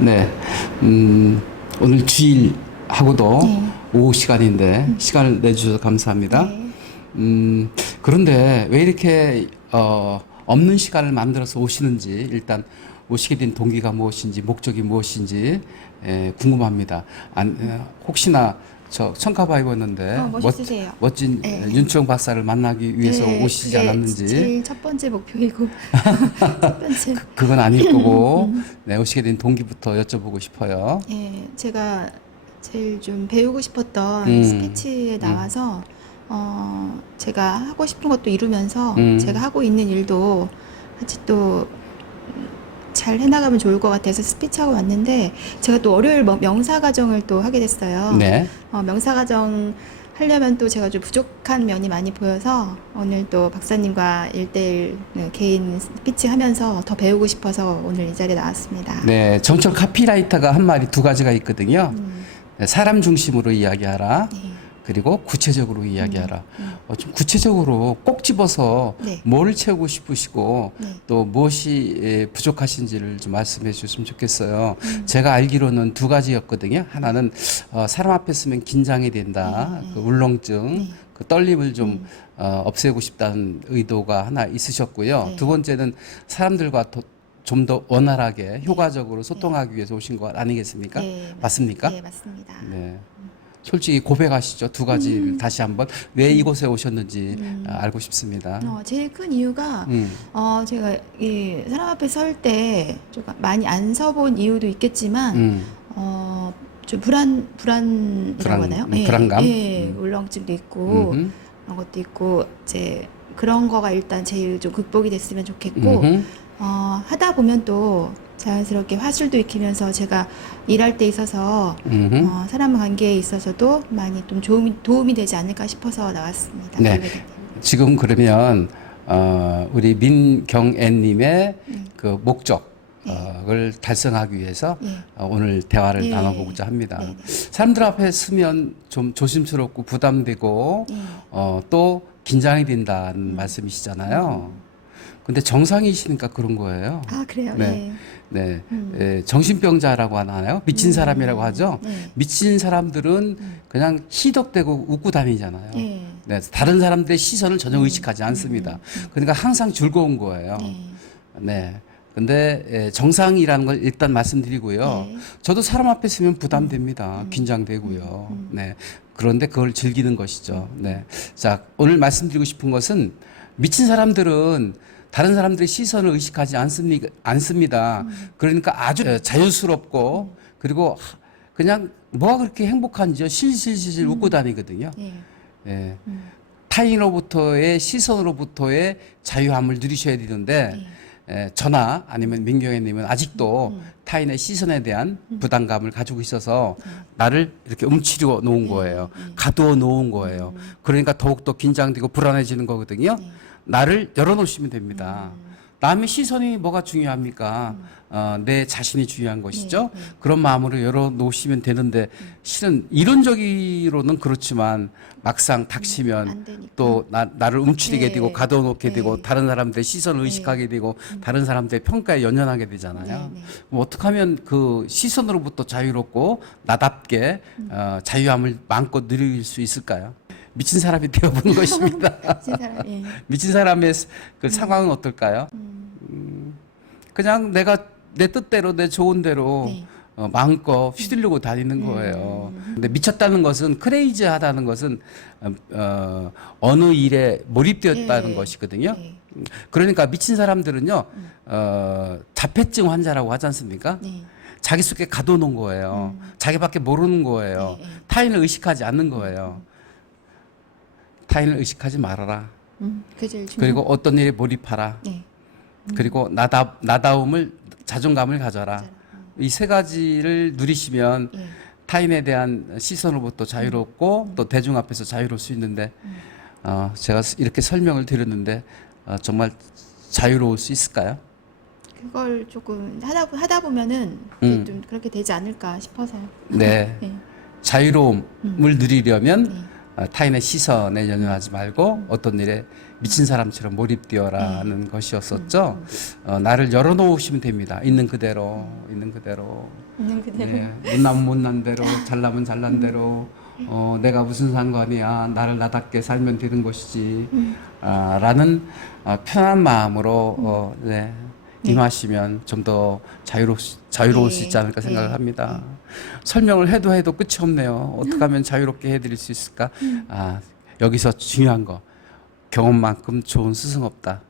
네. 오늘 주일하고도 네. 오후 시간인데 시간을 내주셔서 감사합니다. 그런데 왜 이렇게 없는 시간을 만들어서 오시는지 일단 오시게 된 동기가 무엇인지 목적이 무엇인지 궁금합니다. 혹시나 저 청가봐 입었는데 멋있으세요. 멋진 네. 윤추영 박사를 만나기 위해서 네, 오시지 그게 않았는지 제일 첫 번째 목표이고 첫 번째. 그건 아닐 거고 네, 오시게 된 동기부터 여쭤보고 싶어요. 예, 제가 제일 좀 배우고 싶었던 음. 스피치에 나와서 제가 하고 싶은 것도 이루면서 음. 제가 하고 있는 일도 같이 또 잘 해나가면 좋을 것 같아서 스피치하고 왔는데 제가 또 월요일 명사과정을 또 하게 됐어요. 네. 명사과정 하려면 또 제가 좀 부족한 면이 많이 보여서 오늘 또 박사님과 1대1 개인 스피치 하면서 더 배우고 싶어서 오늘 이 자리에 나왔습니다. 네, 정철 카피라이터가 한 말이 두 가지가 있거든요. 음, 네, 사람 중심으로 이야기하라. 네. 그리고 구체적으로 이야기하라. 좀 구체적으로 꼭 집어서 네. 뭘 채우고 싶으시고 네. 또 무엇이 부족하신지를 좀 말씀해 주셨으면 좋겠어요. 제가 알기로는 두 가지였거든요. 하나는 사람 앞에 서면 긴장이 된다. 그 울렁증, 네. 그 떨림을 좀 없애고 싶다는 의도가 하나 있으셨고요. 네. 두 번째는 사람들과 좀 더 원활하게 효과적으로 소통하기 위해서 오신 것 아니겠습니까? 네, 맞습니까? 네, 맞습니다. 네. 솔직히 고백하시죠. 두 가지 다시 한번 왜 이곳에 오셨는지 알고 싶습니다. 제일 큰 이유가 음. 제가 이 사람 앞에 설 때 좀 많이 안 서본 이유도 있겠지만 좀 불안이라고 하나요? 불안감? 예, 울렁증도 있고 그런 것도 있고 이제 그런 거가 일단 제일 좀 극복이 됐으면 좋겠고 하다 보면 또 자연스럽게 화술도 익히면서 제가 일할 때 있어서 사람 관계에 있어서도 많이 좀 도움이 되지 않을까 싶어서 나왔습니다. 네. 지금 그러면 우리 민경애님의 그 목적을 달성하기 위해서 오늘 대화를 네. 나눠보고자 합니다. 네. 사람들 앞에 서면 좀 조심스럽고 부담되고 또 긴장이 된다는 말씀이시잖아요. 근데 정상이시니까 그런 거예요. 아, 그래요? 네. 예. 네. 정신병자라고 하나요? 미친 사람이라고 하죠? 네. 미친 사람들은 그냥 희덕대고 웃고 다니잖아요. 예. 네. 다른 사람들의 시선을 전혀 의식하지 않습니다. 그러니까 항상 즐거운 거예요. 네. 네. 근데 정상이라는 걸 일단 말씀드리고요. 네. 저도 사람 앞에 서면 부담됩니다. 긴장되고요. 네. 그런데 그걸 즐기는 것이죠. 네. 자, 오늘 말씀드리고 싶은 것은 미친 사람들은 다른 사람들의 시선을 의식하지 않습니다. 그러니까 아주 자연스럽고 그리고 그냥 뭐가 그렇게 행복한지요. 실실실 웃고 다니거든요. 예. 예. 타인으로부터의 시선으로부터의 자유함을 누리셔야 되는데 저나 아니면 민경애님은 아직도 타인의 시선에 대한 부담감을 가지고 있어서 나를 이렇게 움츠려 놓은 거예요. 가두어 놓은 거예요. 그러니까 더욱더 긴장되고 불안해지는 거거든요. 나를 열어놓으시면 됩니다. 남의 시선이 뭐가 중요합니까? 내 자신이 중요한 것이죠. 그런 마음으로 열어놓으시면 되는데 실은 이론적으로는 그렇지만 막상 닥치면 안 되니까. 또 나를 움츠리게 네. 되고 가둬놓게 네. 되고 다른 사람들의 시선을 의식하게 되고 다른 사람들의 평가에 연연하게 되잖아요. 네. 그럼 어떻게 하면 그 시선으로부터 자유롭고 나답게 자유함을 마음껏 누릴 수 있을까요? 미친 사람이 되어보는 것입니다. 미친 사람, 예. 미친 사람의 그 상황은 어떨까요? 그냥 내가 내 뜻대로 내 좋은 대로 네. 마음껏 휘둘리고 다니는 거예요. 근데 미쳤다는 것은 크레이지하다는 것은 어느 일에 몰입되었다는 예. 것이거든요. 예. 그러니까 미친 사람들은요 자폐증 환자라고 하지 않습니까? 네. 자기 속에 가둬놓은 거예요. 자기밖에 모르는 거예요. 네, 네. 타인을 의식하지 않는 거예요. 타인을 의식하지 말아라. 그게 제일 중요한. 그리고 어떤 일에 몰입하라. 네. 그리고 나다움을 자존감을 가져라. 이 세 가지를 누리시면 예. 타인에 대한 시선으로부터 자유롭고 또 대중 앞에서 자유로울 수 있는데 제가 이렇게 설명을 드렸는데 정말 자유로울 수 있을까요? 그걸 조금 하다 보면은 좀 그렇게 되지 않을까 싶어서. 네. 네. 자유로움을 누리려면 타인의 시선에 연연하지 말고 어떤 일에 미친 사람처럼 몰입되어라는 것이었었죠. 나를 열어놓으시면 됩니다. 있는 그대로, 있는 그대로. 있는 그대로. 예, 못나면 못난 대로, 잘나면 잘난 대로. 내가 무슨 상관이야. 나를 나답게 살면 되는 것이지. 라는 편한 마음으로 네, 임하시면 좀 더 자유로울 수 있지 않을까 생각을 합니다. 설명을 해도 끝이 없네요. 어떻게 하면 자유롭게 해드릴 수 있을까? 여기서 중요한 거. 경험만큼 좋은 스승 없다.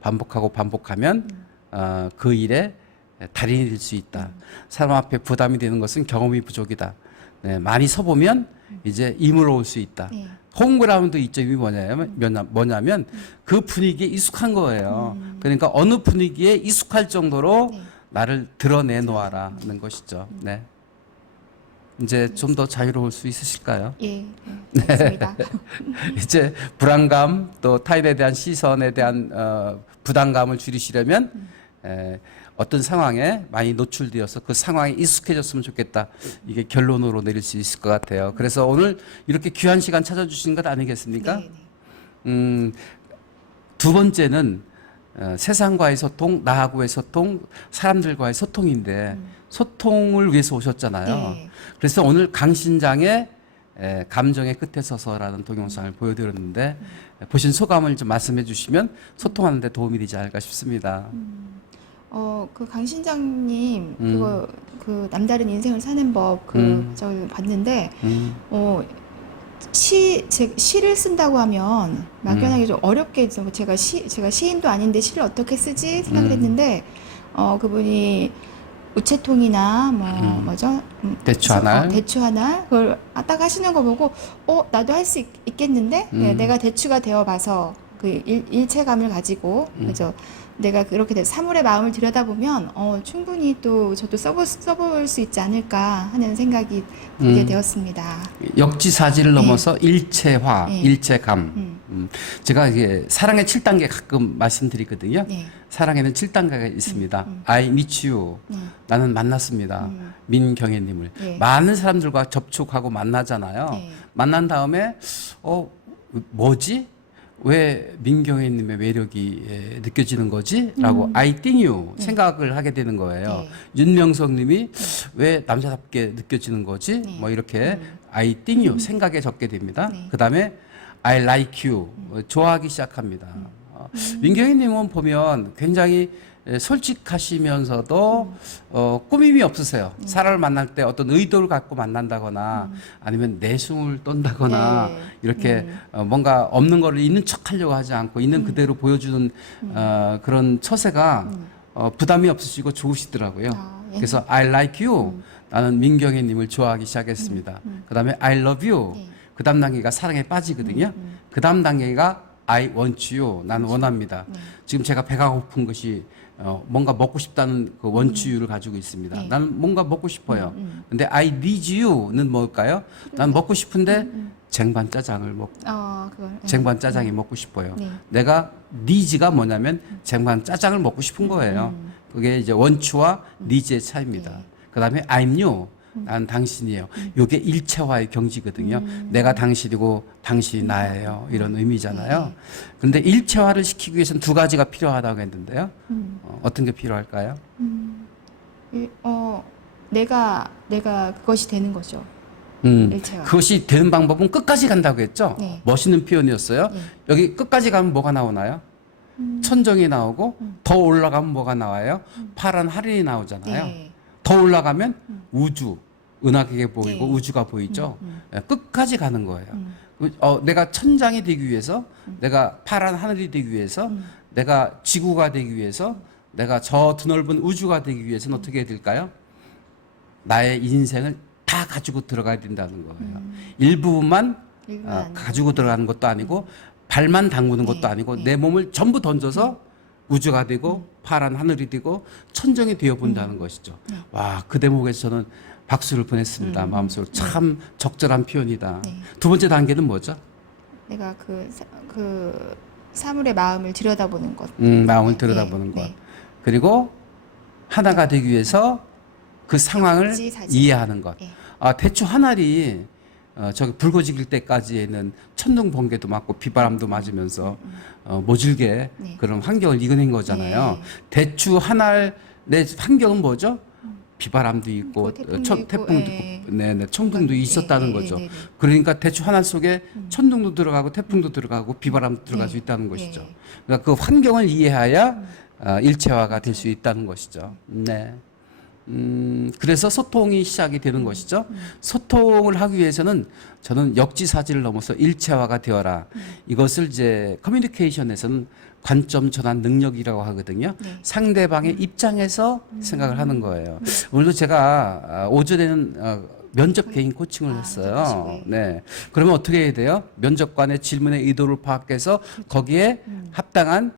반복하고 반복하면 그 일에 달인이 될 수 있다. 사람 앞에 부담이 되는 것은 경험이 부족이다. 네, 많이 서보면 이제 임으로 올 수 있다. 홈그라운드 이점이 뭐냐면 그 분위기에 익숙한 거예요. 그러니까 어느 분위기에 익숙할 정도로 나를 드러내 놓아라는 것이죠. 네. 이제 좀 더 자유로울 수 있으실까요? 예, 맞습니다. 이제 불안감 또 타인에 대한 시선에 대한 부담감을 줄이시려면 어떤 상황에 많이 노출되어서 그 상황에 익숙해졌으면 좋겠다. 이게 결론으로 내릴 수 있을 것 같아요. 그래서 오늘 이렇게 귀한 시간 찾아주신 것 아니겠습니까? 두 번째는 세상과의 소통, 나하고의 소통, 사람들과의 소통인데 소통을 위해서 오셨잖아요. 네. 그래서 오늘 강신장의 감정의 끝에 서서라는 동영상을 보여드렸는데 보신 소감을 좀 말씀해 주시면 소통하는 데 도움이 되지 않을까 싶습니다. 그 강신장님 그 남다른 인생을 사는 법 저를 봤는데 시를 쓴다고 하면 막연하게 좀 어렵게 제가 시인도 아닌데 시를 어떻게 쓰지 생각을 했는데 그분이 우체통이나 뭐죠? 대추 하나 대추 하나 그걸 딱 하시는 거 보고 나도 할 수 있겠는데 내가 대추가 되어 봐서 그 일체감을 가지고 그죠? 내가 그렇게 돼서 사물의 마음을 들여다보면 충분히 또 저도 써볼 수 있지 않을까 하는 생각이 들게 되었습니다. 역지사지를 넘어서 일체화, 네. 일체감. 제가 이게 사랑의 7단계 가끔 말씀드리거든요. 네. 사랑에는 7단계가 있습니다. I meet you. 나는 만났습니다. 민경애님을. 네. 많은 사람들과 접촉하고 만나잖아요. 네. 만난 다음에 뭐지? 왜 민경애님의 매력이 느껴지는 거지? 라고 I think you 생각을 하게 되는 거예요. 네. 윤명석님이 왜 남자답게 느껴지는 거지? 네. 뭐 이렇게 I think you 생각에 적게 됩니다. 네. 그 다음에 I like you 좋아하기 시작합니다. 민경애님은 보면 굉장히 솔직하시면서도 꾸밈이 없으세요. 사람을 만날 때 어떤 의도를 갖고 만난다거나 아니면 내숭을 떤다거나 네. 이렇게 뭔가 없는 거를 있는 척하려고 하지 않고 있는 그대로 보여주는 그런 처세가 부담이 없으시고 좋으시더라고요. 예. 그래서 I like you 나는 민경애님을 좋아하기 시작했습니다. 그 다음에 I love you 네. 그 다음 단계가 사랑에 빠지거든요. 그 다음 단계가 I want you. 나는 원합니다. 지금 제가 배가 고픈 것이 뭔가 먹고 싶다는 그 want you를 가지고 있습니다. 네. 나는 뭔가 먹고 싶어요. 근데 I need you는 뭘까요? 난 먹고 싶은데 쟁반 짜장을 쟁반 짜장이 먹고 싶어요. 네. 내가 needs가 뭐냐면 쟁반 짜장을 먹고 싶은 거예요. 그게 이제 want와 needs의 차이입니다. 네. 그다음에 I'm you. 난 당신이에요. 이게 일체화의 경지거든요. 내가 당신이고 당신이 나예요. 이런 의미잖아요. 그런데 일체화를 시키기 위해서는 두 가지가 필요하다고 했는데요. 어떤 게 필요할까요? 내가 그것이 되는 거죠. 일체화. 그것이 되는 방법은 끝까지 간다고 했죠. 네. 멋있는 표현이었어요. 네. 여기 끝까지 가면 뭐가 나오나요? 천정이 나오고 더 올라가면 뭐가 나와요? 파란 하늘이 나오잖아요. 네. 더 올라가면 우주, 은하계가 보이고 네. 우주가 보이죠. 끝까지 가는 거예요. 내가 천장이 되기 위해서, 내가 파란 하늘이 되기 위해서, 내가 지구가 되기 위해서, 내가 저 드넓은 우주가 되기 위해서는 어떻게 해야 될까요? 나의 인생을 다 가지고 들어가야 된다는 거예요. 일부분만 가지고 들어가는 것도 아니고 발만 담그는 것도 아니고 내 몸을 전부 던져서 우주가 되고 파란 하늘이 되고 천정이 되어 본다는 것이죠. 와, 그 대목에서 저는 박수를 보냈습니다. 마음속으로 참 적절한 표현이다. 두 번째 단계는 뭐죠? 내가 그 사물의 마음을 들여다보는 것. 마음을 들여다보는 것. 그리고 하나가 되기 위해서 그 상황을 역지사지. 이해하는 것. 네. 대추 한 알이 저기 붉어질 때까지는 천둥 번개도 맞고 비바람도 맞으면서 모질게 네. 그런 환경을 이겨낸 거잖아요. 네. 대추 한 알의 환경은 뭐죠? 비바람도 있고 태풍도 있고, 태풍도 예. 있고, 네네, 청둥도 있었다는 예, 거죠. 예, 네, 네. 그러니까 대추 한 알 속에 천둥도 들어가고 태풍도 들어가고 비바람도 들어갈 수 네. 있다는 것이죠. 네. 그러니까 그 환경을 이해해야 일체화가 될 수 있다는 것이죠. 네. 그래서 소통이 시작이 되는 것이죠. 소통을 하기 위해서는 저는 역지사지를 넘어서 일체화가 되어라. 이것을 이제 커뮤니케이션에서는 관점 전환 능력이라고 하거든요. 네. 상대방의 입장에서 생각을 하는 거예요. 오늘도 제가 오전에는 면접 개인 코칭을 했어요. 면접하시고요. 네. 그러면 어떻게 해야 돼요? 면접관의 질문의 의도를 파악해서 거기에 합당한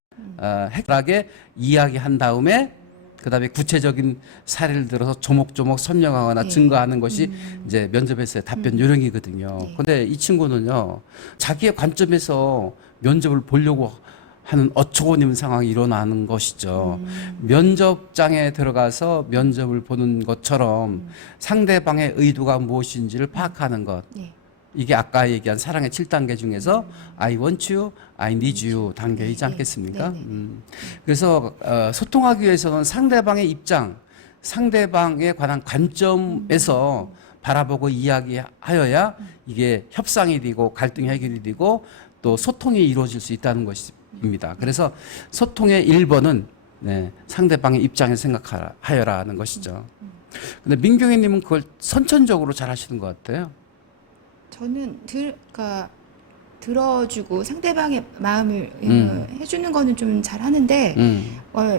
핵하게 이야기한 다음에 그다음에 구체적인 사례를 들어서 조목조목 설명하거나 네. 증거하는 것이 이제 면접에서의 답변 요령이거든요. 네. 근데 이 친구는요, 자기의 관점에서 면접을 보려고 하는 어처구니없는 상황이 일어나는 것이죠. 면접장에 들어가서 면접을 보는 것처럼 상대방의 의도가 무엇인지를 파악하는 것. 네. 이게 아까 얘기한 사랑의 7단계 중에서 I want you, I need you 단계이지 네, 않겠습니까? 네, 네, 네. 그래서 소통하기 위해서는 상대방의 입장, 상대방에 관한 관점에서 바라보고 이야기하여야 이게 협상이 되고 갈등 해결이 되고 또 소통이 이루어질 수 있다는 것입니다. 그래서 소통의 1번은 네, 상대방의 입장에서 생각하여라는 것이죠. 근데 민경애님은 그걸 선천적으로 잘 하시는 것 같아요. 저는 그러니까 들어주고 상대방의 마음을 해주는 거는 좀 잘하는데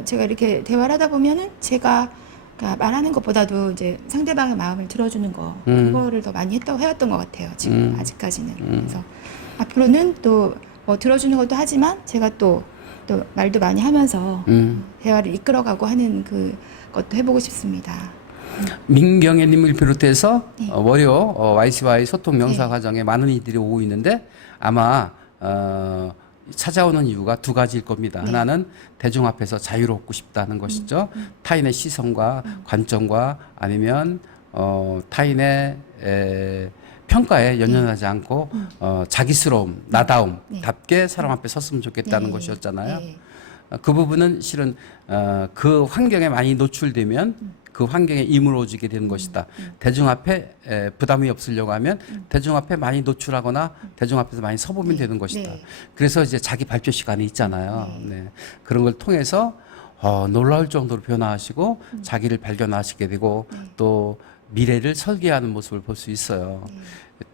제가 이렇게 대화를 하다 보면은 제가 그러니까 말하는 것보다도 이제 상대방의 마음을 들어주는 거 그거를 더 많이 해왔던 것 같아요. 지금 아직까지는. 그래서 앞으로는 또 뭐 들어주는 것도 하지만 제가 또 말도 많이 하면서 대화를 이끌어가고 하는 그 것도 해보고 싶습니다. 민경애님을 비롯해서 네. 월요 YCY 소통 명사 과정에 많은 이들이 오고 있는데 아마 찾아오는 이유가 두 가지일 겁니다. 네. 하나는 대중 앞에서 자유롭고 싶다는 것이죠. 타인의 시선과 관점과 아니면 타인의 평가에 연연하지 않고 자기스러움, 나다움 네. 답게 사람 앞에 섰으면 좋겠다는 네. 것이었잖아요. 네. 그 부분은 실은 그 환경에 많이 노출되면 그 환경에 이물어지게 되는 것이다. 대중 앞에 부담이 없으려고 하면 대중 앞에 많이 노출하거나 대중 앞에서 많이 서보면 되는 것이다. 네. 그래서 이제 자기 발표 시간이 있잖아요. 네. 그런 걸 통해서 놀라울 정도로 변화하시고 자기를 발견하시게 되고 또 미래를 설계하는 모습을 볼 수 있어요.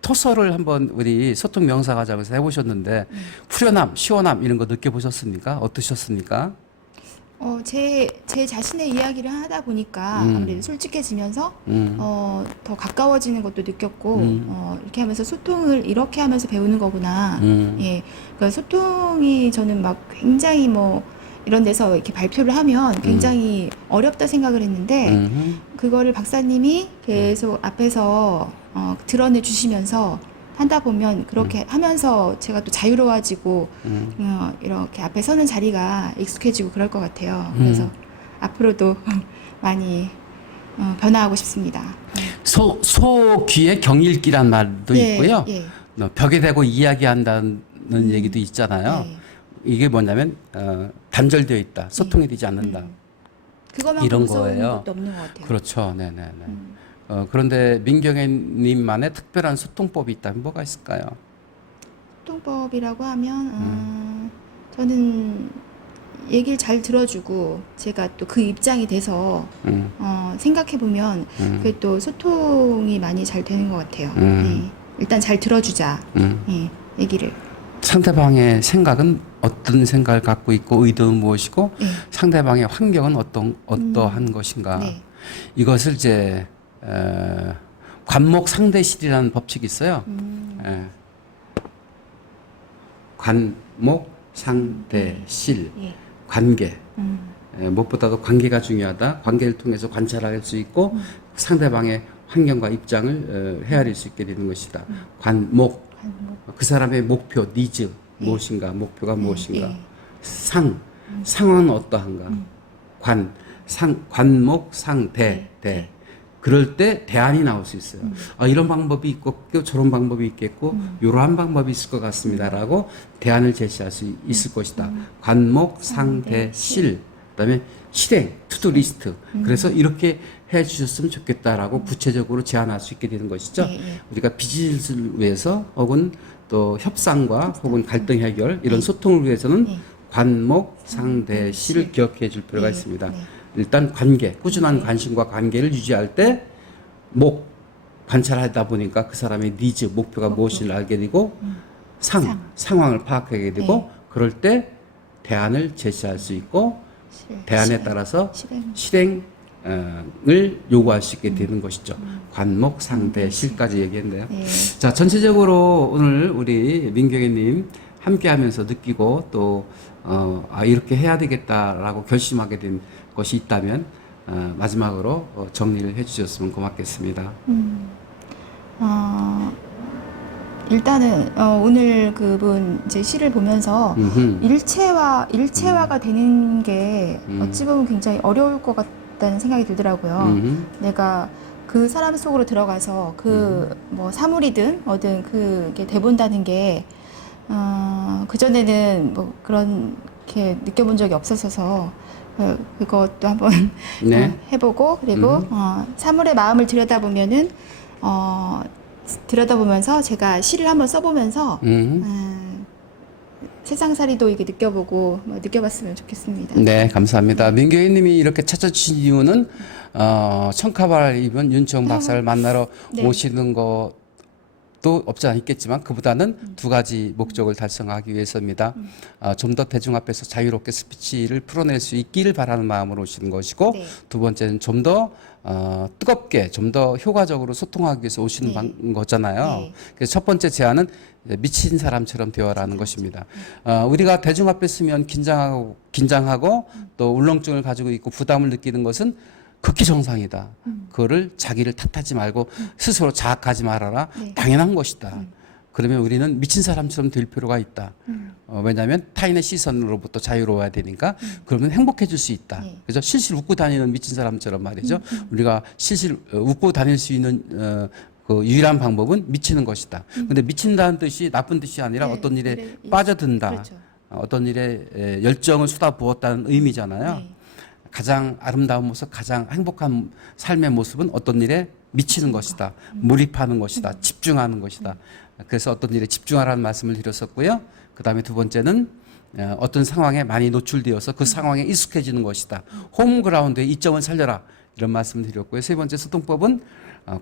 토설을 한번 우리 소통 명사 과정에서 해보셨는데 후련함, 시원함 이런 거 느껴보셨습니까? 어떠셨습니까? 제 자신의 이야기를 하다 보니까 아무래도 솔직해지면서 더 가까워지는 것도 느꼈고 이렇게 하면서 소통을 이렇게 하면서 배우는 거구나. 예, 그러니까 소통이 저는 막 굉장히 뭐 이런 데서 이렇게 발표를 하면 굉장히 어렵다 생각을 했는데 그거를 박사님이 계속 앞에서 드러내 주시면서 하다 보면 그렇게 하면서 제가 또 자유로워지고 이렇게 앞에 서는 자리가 익숙해지고 그럴 것 같아요. 그래서 앞으로도 많이 변화하고 싶습니다. 소귀에 경일기란 말도 네, 있고요. 예. 벽에 대고 이야기한다는 얘기도 있잖아요. 네. 이게 뭐냐면 단절되어 있다. 소통이 되지 않는다. 그것만큼 이런 무서운 거예요. 것도 없는 것 같아요. 그렇죠. 네네네. 그런데 민경애님만의 특별한 소통법이 있다면 뭐가 있을까요? 소통법이라고 하면 저는 얘기를 잘 들어주고 제가 또 그 입장이 돼서 생각해 보면 그게 또 소통이 많이 잘 되는 것 같아요. 네. 일단 잘 들어주자. 예, 얘기를. 상대방의 생각은 어떤 생각을 갖고 있고 의도는 무엇이고 네. 상대방의 환경은 어떠한 것인가. 네. 이것을 이제 관목 상대실이라는 법칙이 있어요. 예. 관목 상대실 예. 관계. 무엇보다도 관계가 중요하다. 관계를 통해서 관찰할 수 있고 상대방의 환경과 입장을 헤아릴 수 있게 되는 것이다. 관목. 그 사람의 목표, 니즈 무엇인가, 목표가 무엇인가. 예. 상황은 어떠한가. 관목, 상대, 대. 그럴 때 대안이 나올 수 있어요. 이런 방법이 있고 저런 방법이 있겠고 이러한 방법이 있을 것 같습니다라고 대안을 제시할 수 있을 것이다. 관목, 상대, 실, 그다음에 실행, 투두 리스트. 그래서 이렇게 해 주셨으면 좋겠다라고 구체적으로 제안할 수 있게 되는 것이죠. 우리가 비즈니스를 위해서 혹은 또 협상과 혹은 갈등 해결 이런 소통을 위해서는 관목, 상대, 실을 기억해 줄 필요가 있습니다. 일단 관계, 꾸준한 관심과 관계를 유지할 때 관찰하다 보니까 그 사람의 니즈, 목표가 무엇인지를 알게 되고 상황을 파악하게 되고 그럴 때 대안을 제시할 수 있고 대안에 따라서 실행을 요구할 수 있게 되는 것이죠. 관목, 상대, 실까지 얘기했는데요. 자, 전체적으로 오늘 우리 민경애님 함께하면서 느끼고 또 이렇게 해야 되겠다라고 결심하게 된 것이 있다면 마지막으로 정리를 해주셨으면 고맙겠습니다. 일단은 오늘 그분 이제 시를 보면서 일체화가 되는 게 어찌 보면 굉장히 어려울 것 같다는 생각이 들더라고요. 내가 그 사람 속으로 들어가서 뭐 사물이든 뭐든 그게 돼본다는 게 그전에는 뭐 그렇게 느껴본 적이 없었어서 그것도 한번 해보고 그리고 사물의 마음을 들여다보면서 제가 시를 한번 써보면서 세상살이도 이게 느껴보고 느껴봤으면 좋겠습니다. 네, 감사합니다. 민경희님이 이렇게 찾아주신 이유는 청카바를 입은 윤청 박사를 만나러 오시는 것도 없지 않아 있겠지만 그보다는 두 가지 목적을 달성하기 위해서입니다. 좀 더 대중 앞에서 자유롭게 스피치를 풀어낼 수 있기를 바라는 마음으로 오시는 것이고 두 번째는 좀 더 뜨겁게 좀 더 효과적으로 소통하기 위해서 오시는 거잖아요. 그래서 첫 번째 제안은 미친 사람처럼 되어라는 것입니다. 우리가 대중 앞에 서면 긴장하고 또 울렁증을 가지고 있고 부담을 느끼는 것은 극히 정상이다. 그거를 자기를 탓하지 말고 스스로 자학하지 말아라. 당연한 것이다. 그러면 우리는 미친 사람처럼 될 필요가 있다. 왜냐하면 타인의 시선으로부터 자유로워야 되니까 그러면 행복해질 수 있다. 그래서 실실 웃고 다니는 미친 사람처럼 말이죠. 우리가 실실 웃고 다닐 수 있는 그 유일한 방법은 미치는 것이다. 근데 미친다는 뜻이 나쁜 뜻이 아니라 어떤 일에 빠져든다. 그렇죠. 어떤 일에 열정을 쏟아부었다는 의미잖아요. 가장 아름다운 모습, 가장 행복한 삶의 모습은 어떤 일에 미치는 것이다. 몰입하는 것이다. 집중하는 것이다. 그래서 어떤 일에 집중하라는 말씀을 드렸었고요. 그 다음에 두 번째는 어떤 상황에 많이 노출되어서 그 상황에 익숙해지는 것이다. 홈그라운드의 이점을 살려라. 이런 말씀을 드렸고요. 세 번째 소통법은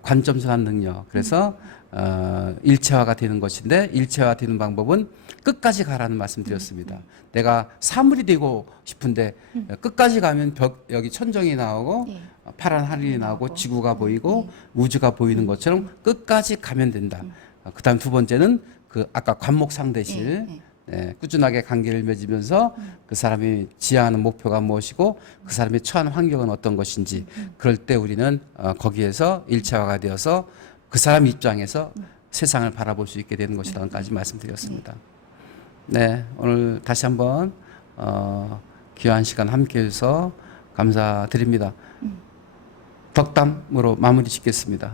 관점 전환 능력. 그래서 일체화가 되는 것인데 일체화 되는 방법은 끝까지 가라는 말씀 드렸습니다. 내가 사물이 되고 싶은데 끝까지 가면 여기 천정이 나오고 파란 하늘이 나오고 지구가 보이고 우주가 보이는 것처럼 끝까지 가면 된다. 그다음 두 번째는 아까 관목상대실 꾸준하게 관계를 맺으면서 그 사람이 지향하는 목표가 무엇이고 그 사람이 처한 환경은 어떤 것인지 그럴 때 우리는 거기에서 일체화가 되어서 그 사람 입장에서 세상을 바라볼 수 있게 되는 것이다까지 말씀드렸습니다. 네, 오늘 다시 한번 귀한 시간 함께해서 감사드립니다. 덕담으로 마무리 짓겠습니다.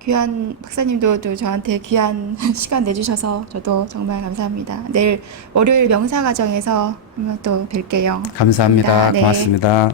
귀한 박사님도 또 저한테 귀한 시간 내주셔서 저도 정말 감사합니다. 내일 월요일 명사 과정에서 한번 또 뵐게요. 감사합니다. 네. 고맙습니다.